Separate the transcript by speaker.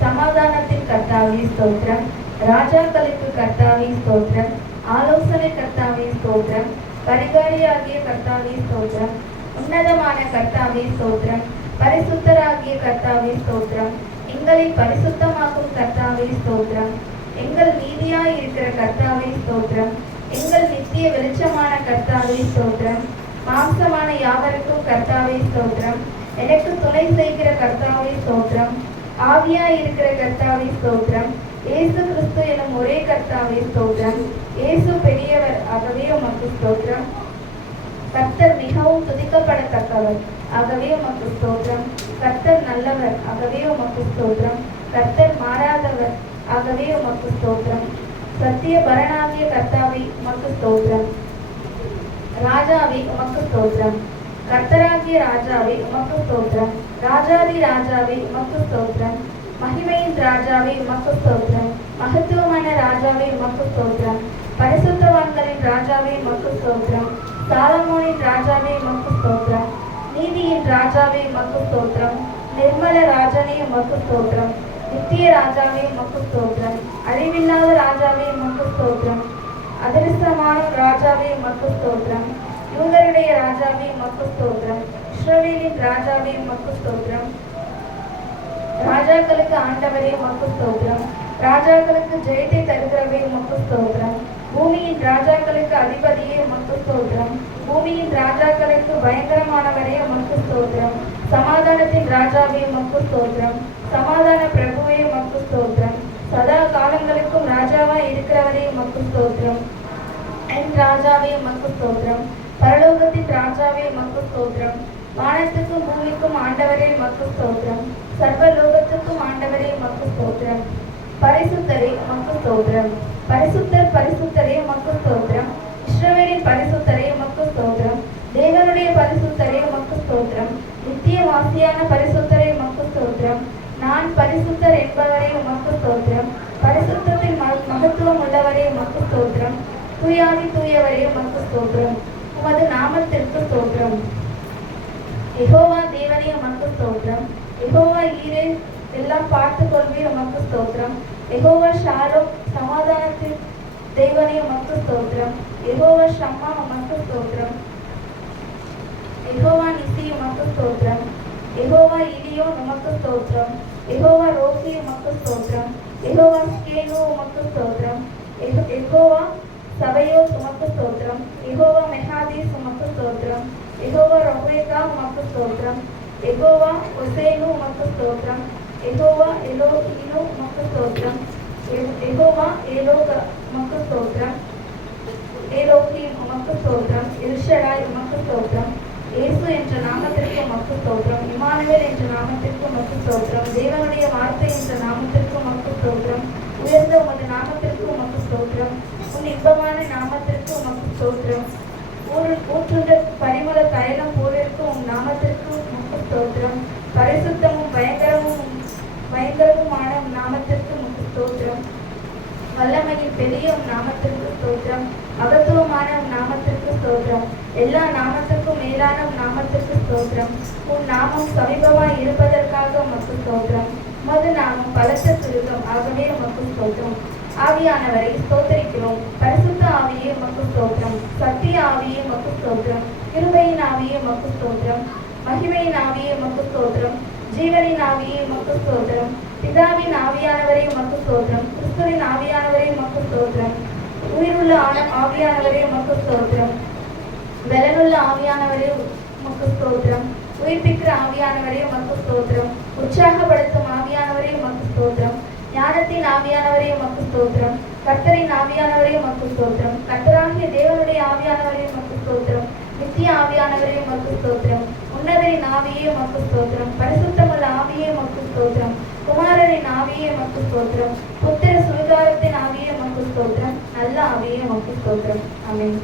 Speaker 1: சமாதானத்தின் கர்த்தாவே ஸ்தோத்திரம் ராஜாக்களுக்கு கர்த்தாவே ஸ்தோத்திரம் ஆலோசனை கர்த்தாவே ஸ்தோத்திரம் பரிகாரியாகிய கர்த்தாவே ஸ்தோத்திரம் உன்னதமான கர்த்தாவே ஸ்தோத்திரம் பரிசுத்தராகிய கர்த்தாவே ஸ்தோத்திரம் எங்களை பரிசுத்தமாக்கும் கர்த்தாவே ஸ்தோத்திரம் எங்கள் நீதியாய் இருக்கிற கர்த்தாவே ஸ்தோத்திரம் எங்கள் நித்திய வெளிச்சமான கர்த்தாவே ஸ்தோத்திரம் மாம்சமான யாவருக்கும் கர்த்தாவே ஸ்தோத்திரம் எனக்கு துணை செய்கிற கர்த்தாவே ஸ்தோத்திரம் ஆவியா இருக்கிற கர்த்தாவின் ஸ்தோத்திரம். இயேசு கிறிஸ்து எனும் ஒரே கர்த்தாவின் ஸ்தோத்திரம். இயேசு பெரியவர் ஆகவே உமக்கு ஸ்தோத்திரம். கர்த்தர் மிகவும் துதிக்கப்படத்தக்கவர் ஆகவே உமக்கு ஸ்தோத்திரம். கர்த்தர் நல்லவர் ஆகவே உமக்கு ஸ்தோத்திரம். கர்த்தர் மாறாதவர் ஆகவே உமக்கு ஸ்தோத்திரம். சத்திய பரணாகிய கர்த்தாவை உமக்கு ஸ்தோத்திரம். ராஜாவை உமக்கு ஸ்தோத்திரம். கர்த்தராகிய ராஜாவை உமக்கு ஸ்தோத்திரம். ராஜாதி ராஜாவே உமக்கு ஸ்தோத்திரம் மகிமையின் ராஜாவே உமக்கு ஸ்தோத்திரம் மகத்துவமான ராஜாவே உமக்கு ஸ்தோத்திரம் பரிசுத்தவான்களின் ராஜாவே உமக்கு ஸ்தோத்திரம் சாலமோனின் ராஜாவே உமக்கு ஸ்தோத்திரம் நீதியின் ராஜாவே உமக்கு ஸ்தோத்திரம் நிர்மல ராஜனே உமக்கு ஸ்தோத்திரம் நித்திய ராஜாவே உமக்கு ஸ்தோத்திரம் அழிவில்லாத ராஜாவே உமக்கு ஸ்தோத்திரம் அதிர்ஷ்டமான ராஜாவே உமக்கு ஸ்தோத்திரம் யூதருடைய ராஜாவே உமக்கு ஸ்தோத்திரம் இஸ்ரவேலின் ராஜாவே உமக்கு ஸ்தோத்திரம் ராஜாக்களுக்கு ஆண்டவரே உமக்கு ஸ்தோத்திரம் ராஜாக்களுக்கு ஜெயத்தை தருகிறவே உமக்கு ஸ்தோத்திரம் பூமியின் ராஜாக்களுக்கு அதிபதியே உமக்கு ஸ்தோத்திரம் பூமியின் ராஜாக்களுக்கு பயங்கரமானவரே உமக்கு ஸ்தோத்திரம் சமாதானத்தின் ராஜாவே உமக்கு ஸ்தோத்திரம் சமாதான பிரபுவே உமக்கு ஸ்தோத்திரம் சதா காலங்களுக்கும் ராஜாவாய் இருக்கிறவரே உமக்கு ஸ்தோத்திரம் என் ராஜாவே உமக்கு ஸ்தோத்திரம் பரலோகத்தின் ராஜாவே உமக்கு ஸ்தோத்திரம் வானத்துக்கும் பூமிக்கும் ஆண்டவரே மக்கு ஸ்தோத்திரம் சர்வ லோகத்துக்கும் ஆண்டவரே மக்கு ஸ்தோத்திரம் பரிசுத்தரே மக்கு ஸ்தோத்திரம் பரிசுத்தர் பரிசுத்தரே மக்கு ஸ்தோத்திரம் இஸ்ரவேலின் பரிசுத்தரே மக்கு ஸ்தோத்திரம் தேவனுடைய பரிசுத்தரே மக்கு ஸ்தோத்திரம் நித்திய வாசியான பரிசுத்தரே மக்கு ஸ்தோத்திரம் நான் பரிசுத்தர் என்பவரே உமக்கு ஸ்தோத்திரம் பரிசுத்தத்தின் ம- மகத்துவம் உள்ளவரே உமக்கு ஸ்தோத்திரம் தூயாதி தூயவரே உமக்கு ஸ்தோத்திரம் உமது நாமத்திற்கு ஸ்தோத்திரம் யெகோவா தேவனே உமக்கு ஸ்தோத்திரம் யெகோவா ஈரே எல்லாம் பார்த்து கொள்வீர் உமக்கு ஸ்தோத்திரம் யெகோவா ஷாரோம் சமாதானத்தின் தேவனே உமக்கு ஸ்தோத்திரம் யெகோவா ஷம்மா உமக்கு ஸ்தோத்திரம் யெகோவா நிசி உமக்கு ஸ்தோத்திரம் யெகோவா இலியோன் உமக்கு ஸ்தோத்திரம் யெகோவா ரோகி உமக்கு ஸ்தோத்திரம் யெகோவா ஸ்கேனு உமக்கு ஸ்தோத்திரம் யெகோ- யெகோவா சபையோ உமக்கு ஸ்தோத்திரம் யெகோவா மெஹாதீஸ் உமக்கு ஸ்தோத்திரம் யெகோவா ரொபேகா உமக்கு ஸ்தோத்திரம் யெகோவா ஒசேனு உமக்கு ஸ்தோத்திரம் யெகோவா எலோஹீனு உமக்கு ஸ்தோத்திரம் யெ- யெகோவா ஏலோக உமக்கு ஸ்தோத்திரம் ஏலோஹீம் உமக்கு ஸ்தோத்திரம் எல்ஷடாய் உமக்கு ஸ்தோத்திரம் இயேசு என்ற நாமத்திற்கு உமக்கு ஸ்தோத்திரம் இமானுவேல் என்ற நாமத்திற்கு உமக்கு ஸ்தோத்திரம் தேவனுடைய வார்த்தை என்ற நாமத்திற்கு உமக்கு ஸ்தோத்திரம் உயர்ந்த உமது நாமத்திற்கு உமக்கு ஸ்தோத்திரம் உன் இன்பமான நாமத்திற்கு உமக்கு ஸ்தோத்திரம் ஒரு ஊற்றுண்ட பரிமள தைலம் போலிருக்கும் நாமத்திற்கு முக்கு ஸ்தோத்திரம் பரிசுத்தமும் பயங்கரமும் பயங்கரமுமான நாமத்திற்கு முக்கு ஸ்தோத்திரம் வல்லமையின் பெரிய உம் நாமத்திற்கு ஸ்தோத்திரம். அகத்துவமான உம் நாமத்திற்கு ஸ்தோத்திரம். எல்லா நாமத்திற்கும் மேலான உம் நாமத்திற்கு ஸ்தோத்திரம். உன் நாமம் சமீபமாய் இருப்பதற்காக உமக்கு ஸ்தோத்திரம். உமது நாமம் பலத்த சுருக்கம் ஆகவே உமக்கு ஸ்தோத்திரம். ஆவியானவரை ஸ்தோத்தரிக்கிறோம் பரிசுத்த ஆவியே மக்கு ஸ்தோத்திரம் சத்திய ஆவியே மக்கு ஸ்தோத்திரம் கிருபையின் ஆவியே மக்கு ஸ்தோத்திரம் மகிமையின் ஆவியே மக்கு ஸ்தோத்திரம் ஜீவனின் ஆவியே மக்கு ஸ்தோத்திரம் பிதாவின் ஆவியானவரே மக்கு ஸ்தோத்திரம் கிறிஸ்துவின் ஆவியானவரே மக்கு ஸ்தோத்திரம் உயிருள்ள ஆன ஆவியானவரே மக்கு ஸ்தோத்திரம் பலனுள்ள ஆவியானவரே மக்கு ஸ்தோத்திரம் உயிர்ப்பிக்கிற ஆவியானவரே மக்கு ஸ்தோத்திரம் உற்சாகப்படுத்தும் ஆவியானவரே உமக்கு ஸ்தோத்திரம் ஞானத்தின் ஆவியானவரே உமக்கு ஸ்தோத்திரம். கர்த்தரின் ஆவியானவரே உமக்கு ஸ்தோத்திரம். கர்த்தராகிய தேவனுடைய ஆவியானவரே உமக்கு ஸ்தோத்திரம். நித்திய ஆவியானவரே உமக்கு ஸ்தோத்திரம். உன்னதரின் ஆவியே உமக்கு ஸ்தோத்திரம். பரிசுத்தமுள்ள ஆவியே உமக்கு ஸ்தோத்திரம். குமாரரின் ஆவியே உமக்கு ஸ்தோத்திரம். புத்திர சுவிகாரத்தின் ஆவியே உமக்கு ஸ்தோத்திரம். நல்ல ஆவியே உமக்கு ஸ்தோத்திரம். அமேன்